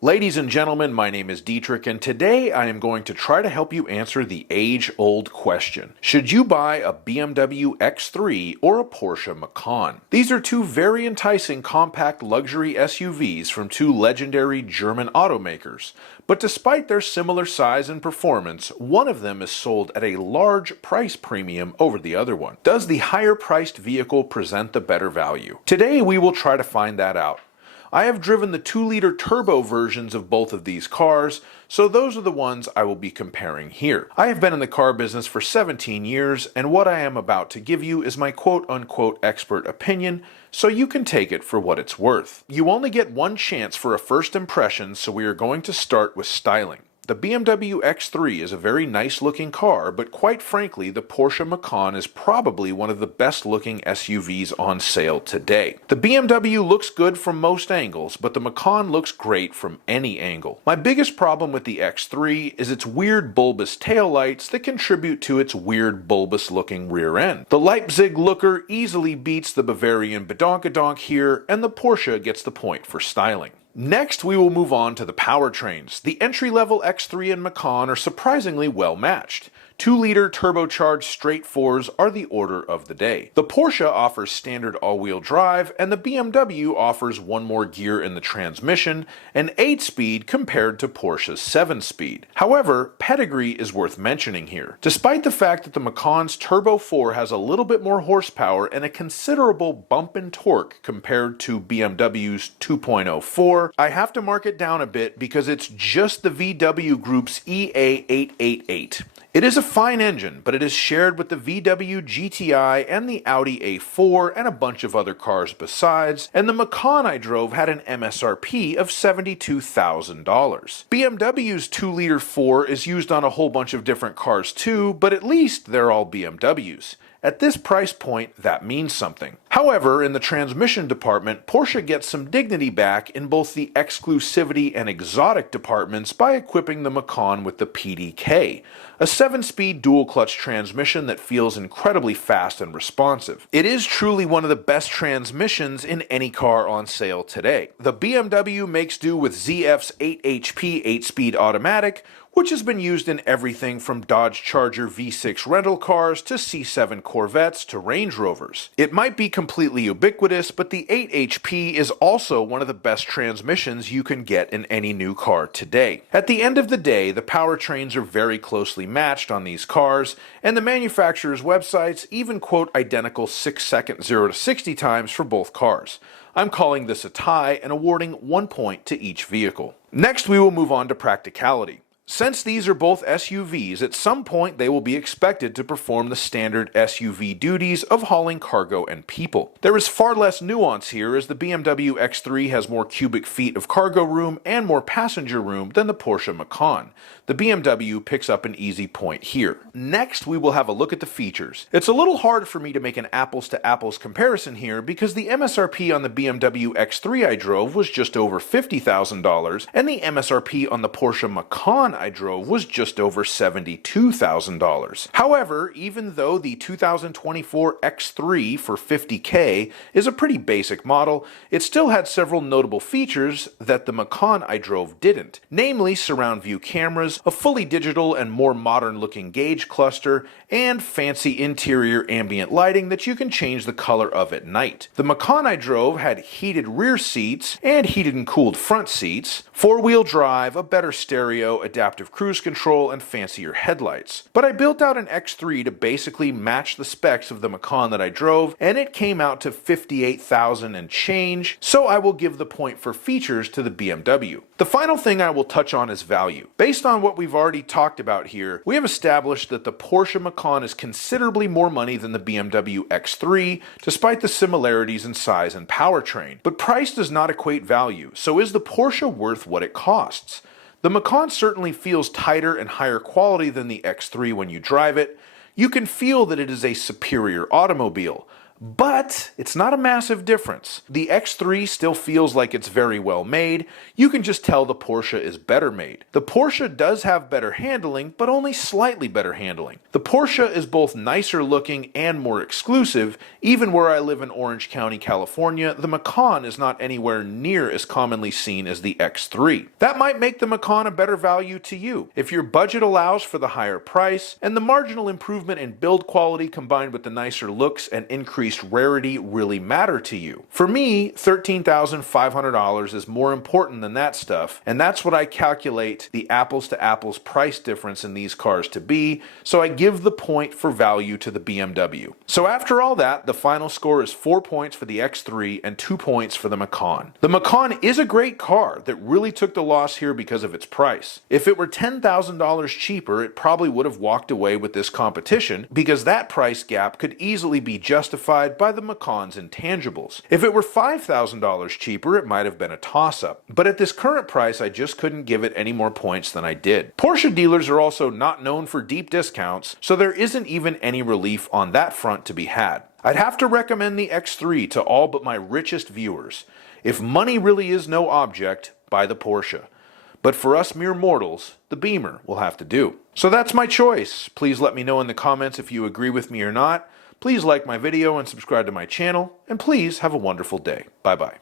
Ladies and gentlemen, my name is Dietrich, and today I am going to try to help you answer the age-old question. Should you buy a BMW X3 or a Porsche Macan? These are two very enticing compact luxury SUVs from two legendary German automakers. But despite their similar size and performance, one of them is sold at a large price premium over the other one. Does the higher-priced vehicle present the better value? Today we will try to find that out. I have driven the 2-liter turbo versions of both of these cars, so those are the ones I will be comparing here. I have been in the car business for 17 years, and what I am about to give you is my quote-unquote expert opinion, so you can take it for what it's worth. You only get one chance for a first impression, so we are going to start with styling. The BMW X3 is a very nice looking car, but quite frankly, the Porsche Macan is probably one of the best looking SUVs on sale today. The BMW looks good from most angles, but the Macan looks great from any angle. My biggest problem with the X3 is its weird bulbous taillights that contribute to its weird bulbous looking rear end. The Leipzig looker easily beats the Bavarian Badonkadonk here, and the Porsche gets the point for styling. Next, we will move on to the powertrains. The entry-level X3 and Macan are surprisingly well matched. 2-liter turbocharged straight 4s are the order of the day. The Porsche offers standard all-wheel drive, and the BMW offers one more gear in the transmission, an 8-speed compared to Porsche's 7-speed. However, pedigree is worth mentioning here. Despite the fact that the Macan's Turbo 4 has a little bit more horsepower and a considerable bump in torque compared to BMW's 2.04, I have to mark it down a bit because it's just the VW Group's EA888. It is a fine engine, but it is shared with the VW GTI and the Audi A4 and a bunch of other cars besides, and the Macan I drove had an MSRP of $72,000. BMW's 2-liter 4 is used on a whole bunch of different cars too, but at least they're all BMWs. At this price point, that means something. However, in the transmission department, Porsche gets some dignity back in both the exclusivity and exotic departments by equipping the Macan with the PDK, a 7-speed dual-clutch transmission that feels incredibly fast and responsive. It is truly one of the best transmissions in any car on sale today. The BMW makes do with ZF's 8HP 8-speed automatic, which has been used in everything from Dodge Charger V6 rental cars to C7 Corvettes to Range Rovers. It might be completely ubiquitous, but the 8HP is also one of the best transmissions you can get in any new car today. At the end of the day, the powertrains are very closely matched on these cars, and the manufacturer's websites even quote identical 6-second 0 to 60 times for both cars. I'm calling this a tie and awarding 1 point to each vehicle. Next, we will move on to practicality. Since these are both SUVs, at some point they will be expected to perform the standard SUV duties of hauling cargo and people. There is far less nuance here as the BMW X3 has more cubic feet of cargo room and more passenger room than the Porsche Macan. The BMW picks up an easy point here. Next, we will have a look at the features. It's a little hard for me to make an apples-to-apples comparison here because the MSRP on the BMW X3 I drove was just over $50,000 and the MSRP on the Porsche Macan I drove was just over $72,000. However, even though the 2024 X3 for $50K is a pretty basic model, it still had several notable features that the Macan I drove didn't, namely surround view cameras, a fully digital and more modern looking gauge cluster, and fancy interior ambient lighting that you can change the color of at night. The Macan I drove had heated rear seats and heated and cooled front seats, 4-wheel drive, a better stereo, adaptive cruise control, and fancier headlights. But I built out an X3 to basically match the specs of the Macan that I drove, and it came out to $58,000 and change, so I will give the point for features to the BMW. The final thing I will touch on is value. Based on what we've already talked about here, we have established that the Porsche Macan is considerably more money than the BMW X3, despite the similarities in size and powertrain. But price does not equate value, so is the Porsche worth what it costs? The Macan certainly feels tighter and higher quality than the X3 when you drive it. You can feel that it is a superior automobile. But it's not a massive difference. The X3 still feels like it's very well made. You can just tell the Porsche is better made. The Porsche does have better handling, but only slightly better handling. The Porsche is both nicer looking and more exclusive. Even where I live in Orange County, California, the Macan is not anywhere near as commonly seen as the X3. That might make the Macan a better value to you. If your budget allows for the higher price, and the marginal improvement in build quality combined with the nicer looks and increased rarity really matter to you. For me, $13,500 is more important than that stuff, and that's what I calculate the apples to apples price difference in these cars to be, so I give the point for value to the BMW. So after all that, the final score is 4 points for the X3 and 2 points for the Macan. The Macan is a great car that really took the loss here because of its price. If it were $10,000 cheaper, it probably would have walked away with this competition because that price gap could easily be justified by the Macan's intangibles. If it were $5,000 cheaper, it might have been a toss-up. But at this current price, I just couldn't give it any more points than I did. Porsche dealers are also not known for deep discounts, so there isn't even any relief on that front to be had. I'd have to recommend the X3 to all but my richest viewers. If money really is no object, buy the Porsche. But for us mere mortals, the Beamer will have to do. So that's my choice. Please let me know in the comments if you agree with me or not. Please like my video and subscribe to my channel, and please have a wonderful day. Bye-bye.